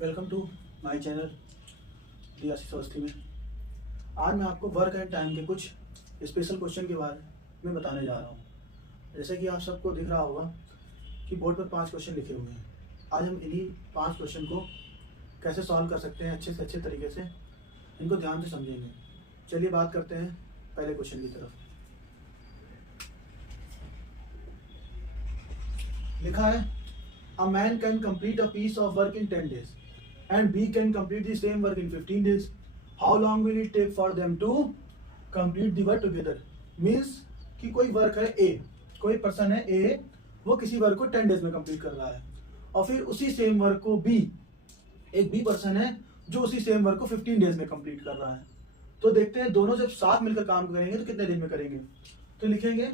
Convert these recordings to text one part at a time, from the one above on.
Welcome to my channel D Ashish Awasthi में। आज मैं आपको वर्क एंड टाइम के कुछ स्पेशल क्वेश्चन के बारे में बताने जा रहा हूँ। जैसे कि आप सबको दिख रहा होगा कि बोर्ड पर 5 क्वेश्चन लिखे हुए हैं। आज हम इन्हीं 5 क्वेश्चन को कैसे सॉल्व कर सकते हैं अच्छे से अच्छे तरीके से, इनको ध्यान से समझेंगे। चलिए बात करते हैं पहले क्वेश्चन की तरफ। लिखा है A man can complete a piece of work in 10 days and B can complete the same work in 15 days. How long will it take for them to complete the work together? Means कि कोई work है A, कोई person है A, वो किसी work को 10 days में complete कर रहा है और फिर उसी सेम वर्क को B, एक B पर्सन है जो उसी सेम वर्क को 15 डेज में कंप्लीट कर रहा है। तो देखते हैं दोनों जब साथ मिलकर काम करेंगे तो कितने दिन में करेंगे। तो लिखेंगे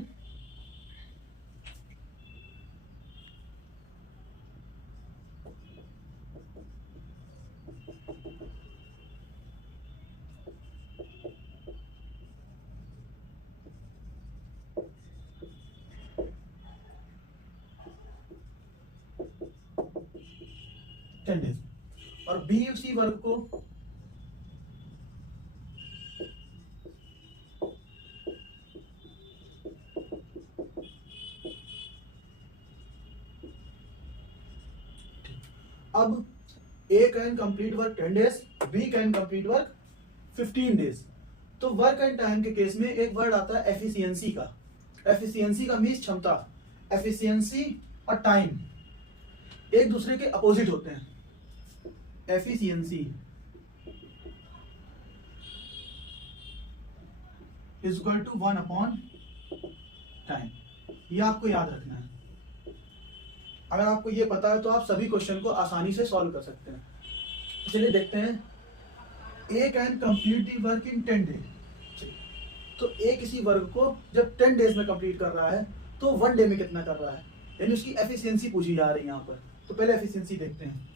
टेन डेज और बी उसी वर्क को अब A can complete work 10 days, B can complete work 15 days. तो वर्क एंड टाइम के केस में एक वर्ड आता है एफिशिएंसी का। एफिशिएंसी का मीन्स क्षमता। एफिशिएंसी और टाइम एक दूसरे के अपोजिट होते हैं। Efficiency is equal to 1 upon time. ये आपको याद रखना है। अगर आपको ये पता है तो आप सभी क्वेश्चन को आसानी से सॉल्व कर सकते हैं। चलिए देखते हैं। A can complete the work in 10 days. तो ए किसी वर्क को जब 10 डेज में कंप्लीट कर रहा है तो 1 डे में कितना कर रहा है, यानी उसकी एफिशिएंसी पूछी जा रही है यहाँ पर। तो पहले एफिशिएंसी देखते हैं।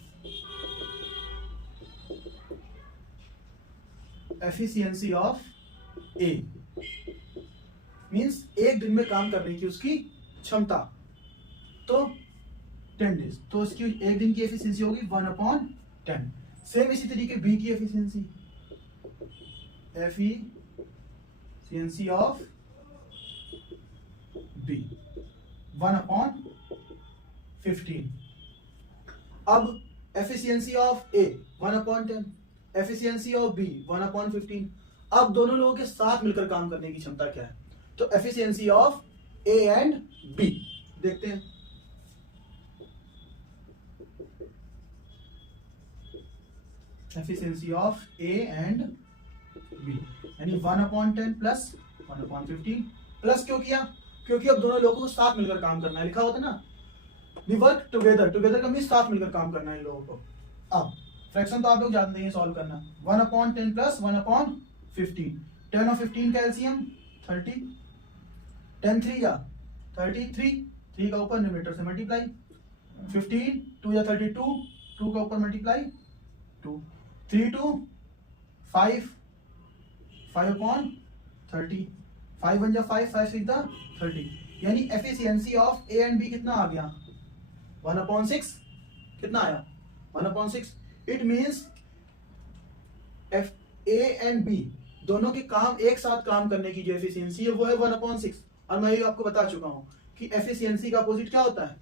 एफिशिएंसी ऑफ ए मींस एक दिन में काम करने की उसकी क्षमता, तो 10 डेज। तो इसकी एक दिन की एफिशिएंसी होगी 1 अपॉन 10। सेम इसी तरीके बी की efficiency, efficiency of B 1 upon 15। अब efficiency of A 1 upon 10, efficiency of B 1 upon 15। अब दोनों लोगों के साथ मिलकर काम करने की क्षमता क्या है, तो efficiency of A and B देखते हैं। Efficiency of A and B यानी 1 अपॉन 10 प्लस 1 अपॉन 15। प्लस क्यों किया, क्योंकि अब दोनों लोगों को साथ मिलकर काम करना है। लिखा होता है ना दी वर्क टुगेदर, टुगेदर का मीन्स साथ मिलकर काम करना है इन लोगों को। अब फ्रैक्शन तो आप लोग जानते हैं सॉल्व करना। 1 अपॉन 10 प्लस 1 अपॉन 15। 10 और 15 का एलसीएम 30। 10 3 या 33, 3 का ऊपर न्यूमरेटर से मल्टीप्लाई। 15 2 या 32, 2 का ऊपर मल्टीप्लाई 2। 3 2 5, 5 अपॉन 30। 5 1 जा 5, 5 6 जा 30। यानी efficiency of A and B कितना आ गया 1 अपॉन 6। कितना आया 1 upon 6। It means F A and B दोनों के काम एक साथ काम करने की जो एफिशिएंसी है वो है 1 अपॉन 6। और मैं ये आपको बता चुका हूं कि एफिशिएंसी का अपोजिट क्या होता है,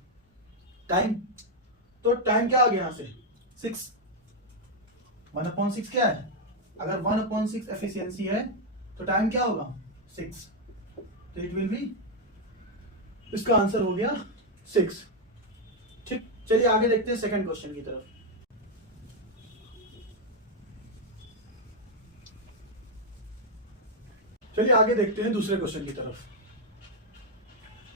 टाइम। तो टाइम क्या आ गया यहां से 6। 1 अपॉन 6 क्या है, अगर 1 अपॉन 6 एफिशिएंसी है तो टाइम क्या होगा 6। तो इट विल बी, इसका आंसर हो गया 6। ठीक, चलिए आगे देखते हैं सेकंड क्वेश्चन की तरफ। चलिए आगे देखते हैं दूसरे क्वेश्चन की तरफ।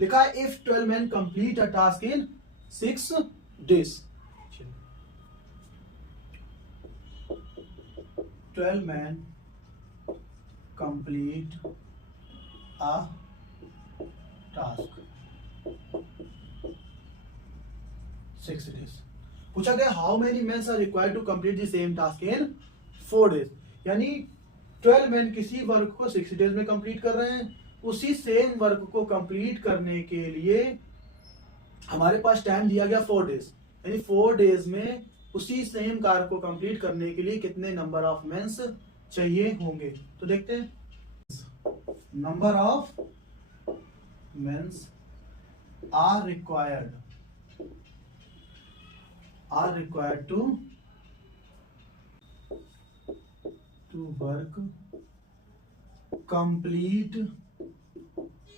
लिखा है if 12 man complete a task in 6 days. 12 man complete a task 6 days. पूछा गया how many mens are required to complete the same task in 4 days. यानी 12 मैन किसी वर्क को 6 डेज में कंप्लीट कर रहे हैं। उसी सेम वर्क को कंप्लीट करने के लिए हमारे पास टाइम दिया गया 4 डेज, यानी 4 डेज में उसी सेम कार्य को कंप्लीट करने के लिए कितने नंबर ऑफ मेंस चाहिए होंगे। तो देखते हैं, number of mens are required to work complete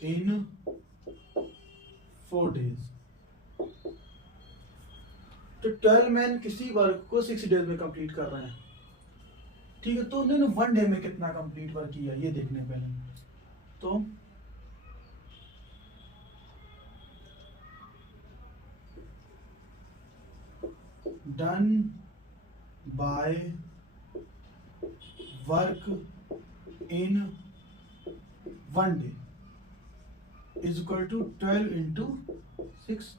in 4 days। तो 12 मैन किसी वर्क को 6 डेज में कंप्लीट कर रहे हैं, ठीक है। तो उन्होंने 1 डे में कितना कंप्लीट वर्क किया ये देखने पहले। तो done by work in 1 day is equal to 12 into 6।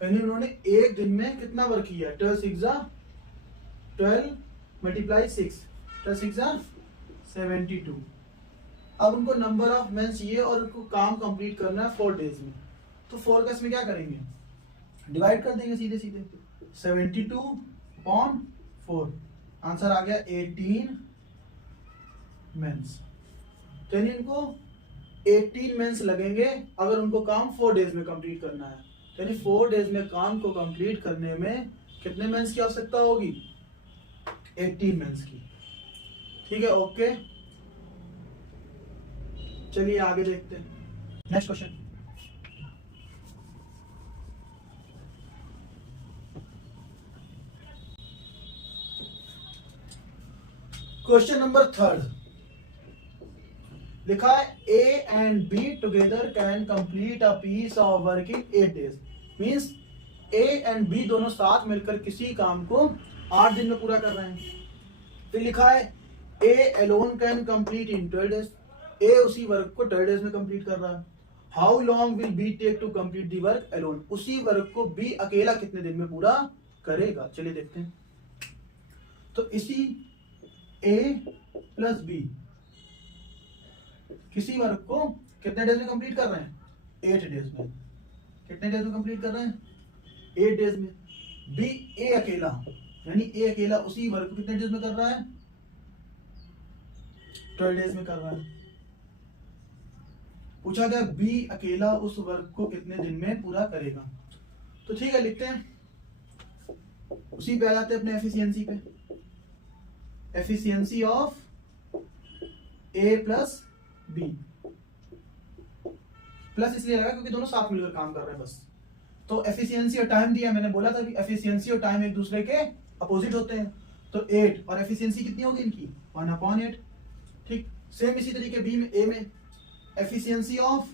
यानी उन्होंने एक दिन में कितना वर्क किया, 12 6 12 मल्टीप्लाई 6, 12 6 72। अब उनको नंबर ऑफ मेन चाहिए और उनको काम कंप्लीट करना है 4 डेज में। तो 4 का इसमें क्या करेंगे, डिवाइड कर देंगे सीधे सीधे। 72/4 आंसर आ गया 18 मेंस। तो इनको 18 मेंस लगेंगे अगर उनको काम 4 डेज में कंप्लीट करना है। यानी 4 डेज में काम को कंप्लीट करने में कितने मेंस की आवश्यकता होगी, 18 मेंस की, ठीक है। ओके, चलिए आगे देखते हैं। नेक्स्ट क्वेश्चन, क्वेश्चन नंबर 3 लिखा है A and B together can complete a piece of work in 8 days. Means A and B दोनों साथ मिलकर किसी काम को 8 दिन में पूरा कर रहे हैं। फिर लिखा है A alone can complete in 12 days. A उसी वर्क को 12 डेज में कंप्लीट कर रहा है। How long will be take to complete the work alone. उसी वर्क को बी अकेला कितने दिन में पूरा करेगा, चलिए देखते हैं। तो इसी ए प्लस बी किसी वर्क को कितने डेज में कंप्लीट कर रहे हैं, 8 डेज में। कितने डेज में कंप्लीट कर रहे हैं, 8 डेज में। बी ए अकेला, यानी ए अकेला उसी वर्क को कितने डेज में कर रहा है, 12 डेज में कर रहा है। पूछा गया बी अकेला उस वर्क को कितने दिन में पूरा करेगा। तो ठीक है, लिखते हैं। उसी पे आ जाते हैं अपने एफिशिएंसी पे। Efficiency of A plus B, plus इसलिए लगा क्योंकि दोनों साथ मिलकर काम कर रहे हैं बस। तो एफिशिएंसी और टाइम दिया, मैंने बोला था कि एफिशिएंसी और टाइम एक दूसरे के अपोजिट होते हैं। तो 8 और एफिशिएंसी कितनी होगी इनकी, 1/8। ठीक, सेम इसी तरीके बी में, ए में एफिशिएंसी ऑफ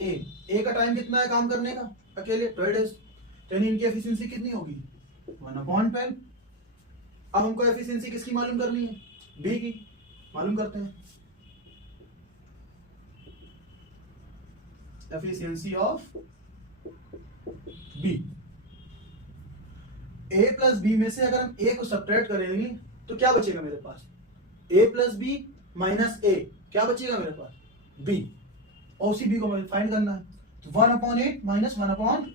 ए का टाइम कितना है काम करने का अकेले, 12 डेज। यानी इनकी एफिशिएंसी कितनी होगी, 1/12। अब हमको एफिशिएंसी किसकी मालूम करनी है, बी की। मालूम करते हैं efficiency of B. A plus B में से अगर हम ए को सब्ट्रैक्ट करेंगे तो क्या बचेगा मेरे पास, ए प्लस बी माइनस ए, क्या बचेगा मेरे पास, बी। और उसी बी को मुझे फाइंड करना है। तो 1/8 माइनस 1/12।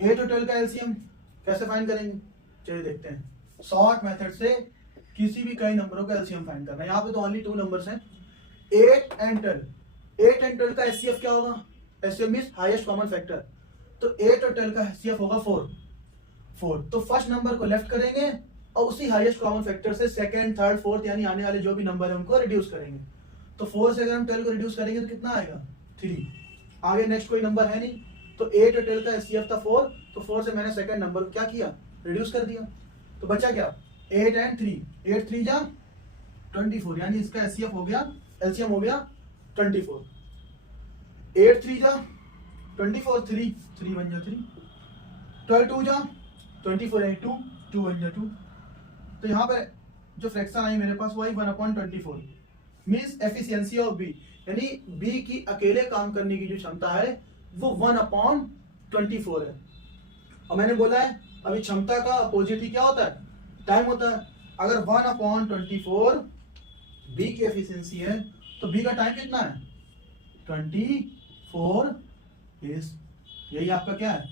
8 और 12 का एलसीएम कैसे फाइंड करेंगे, चलिए देखते हैं। शॉर्ट मेथड से किसी भी कई नंबरों का एलसीएम फाइंड करना है। यहाँ पे तो ओनली 2 नंबर्स हैं, 8 एंड 12। 8 एंड 12 का एचसीएफ क्या होगा, HCF means highest common factor. तो 8 और 12 का एचसीएफ होगा 4। तो फर्स्ट नंबर को लेफ्ट करेंगे और उसी हाईएस्ट कॉमन फैक्टर से सेकंड, थर्ड, फोर्थ यानी आने वाले जो भी नंबर है उनको रिड्यूस करेंगे। तो 4 से अगर हम 12 को रिड्यूस करेंगे तो कितना आएगा, 3। आगे नेक्स्ट कोई नंबर है नहीं। तो 8 और 12 का एचसीएफ था 4। तो 4 से मैंने सेकंड नंबर को क्या किया, रिड्यूस कर दिया। तो बचा क्या, 8 एंड 3। 8 3 जा 24, यानी इसका एचसीएफ हो गया, एलसीएम हो गया 24। 8 3 जा 24, 3 बन जा 3। 12 2 जा 24 है 2 बन जा 2। तो यहाँ पे जो फ्रैक्शन आई मेरे पास वो आई 1/24। मींस एफिशिएंसी ऑफ बी, यानी बी की अकेले काम करने की जो क्षमता है वो 1/24 है। और मैंने बोला है अभी क्षमता का अपोजिट ही क्या होता है, टाइम होता है। अगर 1/24 बी की एफिशिएंसी है तो बी का टाइम कितना है, 24 डेज। यही आपका क्या है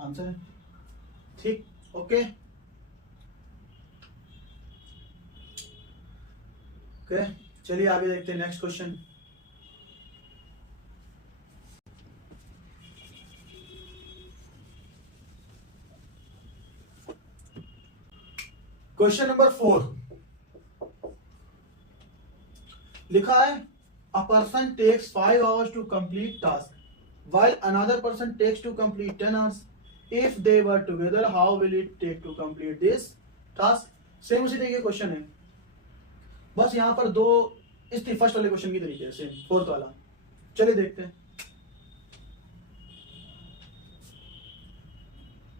आंसर है। ठीक, ओके ओके, चलिए आगे देखते हैं नेक्स्ट क्वेश्चन। क्वेश्चन नंबर 4 लिखा है a person takes 5 hours to complete task while another person takes to complete 10 hours. If they were together, how will it take to complete this task? Same उसी तरीके question है, बस यहाँ पर दो इस फर्स्ट वाले क्वेश्चन की तरीके से फोर्थ वाला। चलिए देखते हैं,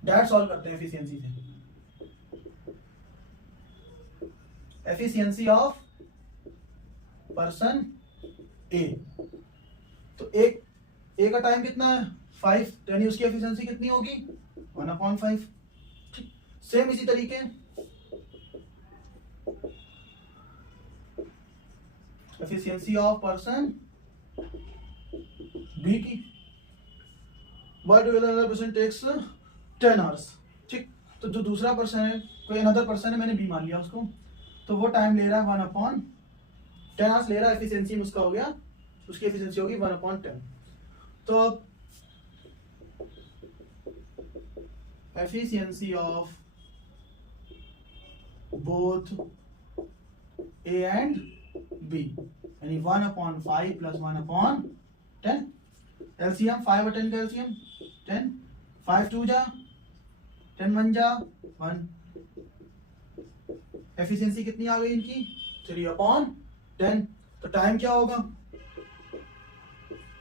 डायरेक्ट सॉल्व करते हैं एफिशिएंसी से। एफिशिएंसी ऑफ पर्सन ए, तो एक ए का टाइम कितना है 5, यानी उसकी एफिशिएंसी कितनी होगी 1/5। सेम इसी तरीके एफिशिएंसी ऑफ पर्सन बी की, why do another person takes 10 hours। ठीक, तो जो दूसरा पर्सन है, कोई अनदर पर्सन है, मैंने बी मान लिया उसको, तो वो टाइम ले रहा है 1/10 hours ले रहा है। एफिशिएंसी में उसका हो गया, उसकी एफिशिएंसी होगी 1/10। तो efficiency of both A and B यानी 1/5 प्लस 1/10। एलसीएम 5 और 10 का एलसीएम 10, 5 2 जा 10 1 जा 1। एफिशिएंसी कितनी आ गई इनकी 3/10। तो टाइम क्या होगा,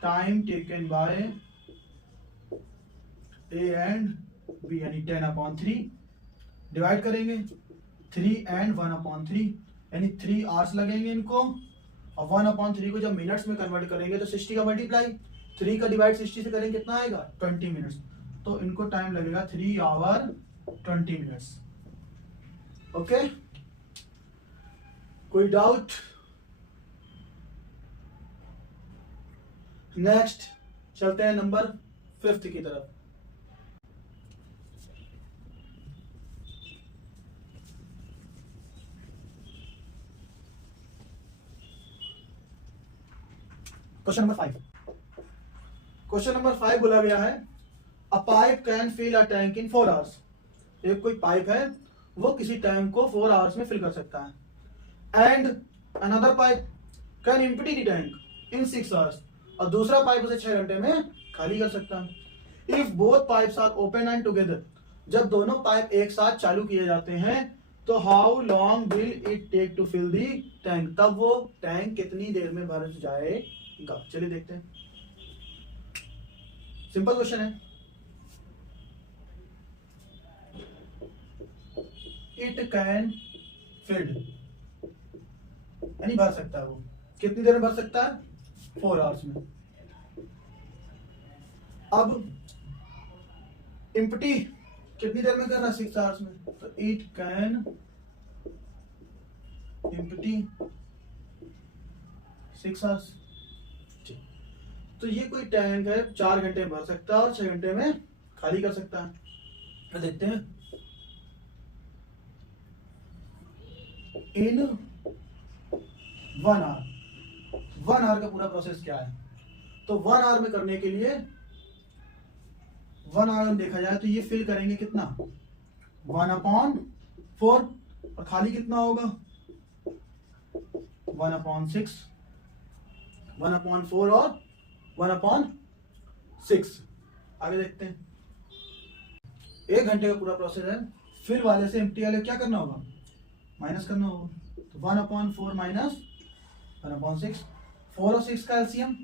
time taken by A and B यानी 10/3 डिवाइड करेंगे 3 एंड 1/3 यानी 3 आवर्स लगेंगे इनको, और 1/3 को जब मिनट्स में कन्वर्ट करेंगे तो 60 का मल्टीप्लाई 3 का डिवाइड 60 से करेंगे कितना आएगा 20 मिनट्स। तो इनको टाइम लगेगा 3 hour 20 minutes। ओके, कोई डाउट? नेक्स्ट चलते हैं नंबर 5 की तरफ। क्वेश्चन नंबर 5, क्वेश्चन नंबर 5 बोला गया है a pipe can fill a tank in 4 hours। एक कोई पाइप है वो किसी टैंक को 4 hours में फिल कर सकता है। And another pipe can empty the tank in 6 hours, और दूसरा पाइप उसे 6 घंटे में खाली कर सकता है। If both pipes are open and together, जब दोनों पाइप एक साथ चालू किए जाते हैं तो how long will it take to fill the tank, तब वो टैंक कितनी देर में भर जाएगा। चलिए देखते हैं, सिंपल क्वेश्चन है। इट कैन फिल्ड यानी भर सकता है, वो कितनी देर में भर सकता है 4 hours में। अब एम्प्टी कितनी देर में करना है 6 hours में, तो इट कैन एम्प्टी 6 hours। तो ये कोई टैंक है 4 घंटे में भर सकता है और 6 घंटे में खाली कर सकता है। तो देखते हैं, इन 1 hour, 1 hour का पूरा प्रोसेस क्या है। तो 1 hour में करने के लिए 1 hour में देखा जाए तो ये फिल करेंगे कितना 1/4, और खाली कितना होगा 1/6, 1/4 और 1/6। आगे देखते हैं, 1 घंटे का पूरा प्रोसेस है, फिल वाले से एम्प्टी वाले क्या करना होगा माइनस करना होगा। तो 1/4 माइनस 1/6, 4 और 6 का एलसीएम।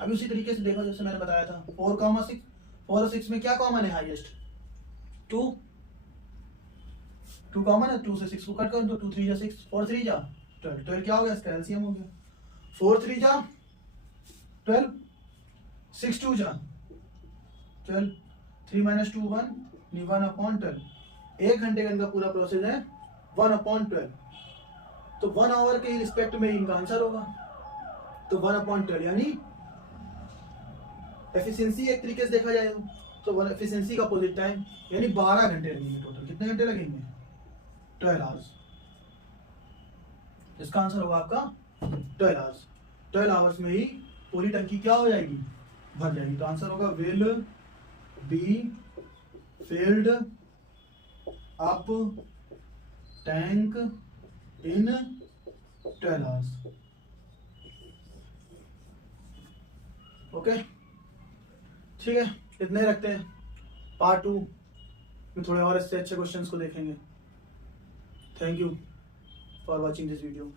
अभी उसी तरीके से देखो जैसे मैंने बताया था 4,6, 4 और 6 में क्या कॉमन है हाईएस्ट 2 कॉमन है, 2 से 6 को कट करो तो 2 3 जा 6, 4 3 जा 12, 12 क्या हो गया इसका एलसीएम हो गया 4 3 जा 12, 6 2 जा 12, 3 minus 2 1, 1/12। 1 घंटे का इनका पूरा प्रोसेस है 1/12। तो 1 hour के रिस्पेक्ट में इनका आंसर होगा, तो 1/12 यानी एफिशिएंसी एक तरीके से देखा जाए तो एफिशिएंसी का अपोजिट टाइम, यानी 12 घंटे लगेंगे टोटल। कितने घंटे लगेंगे? 12 आवर्स। इसका आंसर होगा आपका 12 आवर्स। 12 आवर्स में ही पूरी टंकी क्या हो जाएगी? भर जाएगी। तो आंसर होगा will be filled up tank in 12 hours. Okay, ठीक है, इतने ही रखते हैं। पार्ट 2 में थोड़े और इससे अच्छे क्वेश्चंस को देखेंगे। Thank you for watching this video.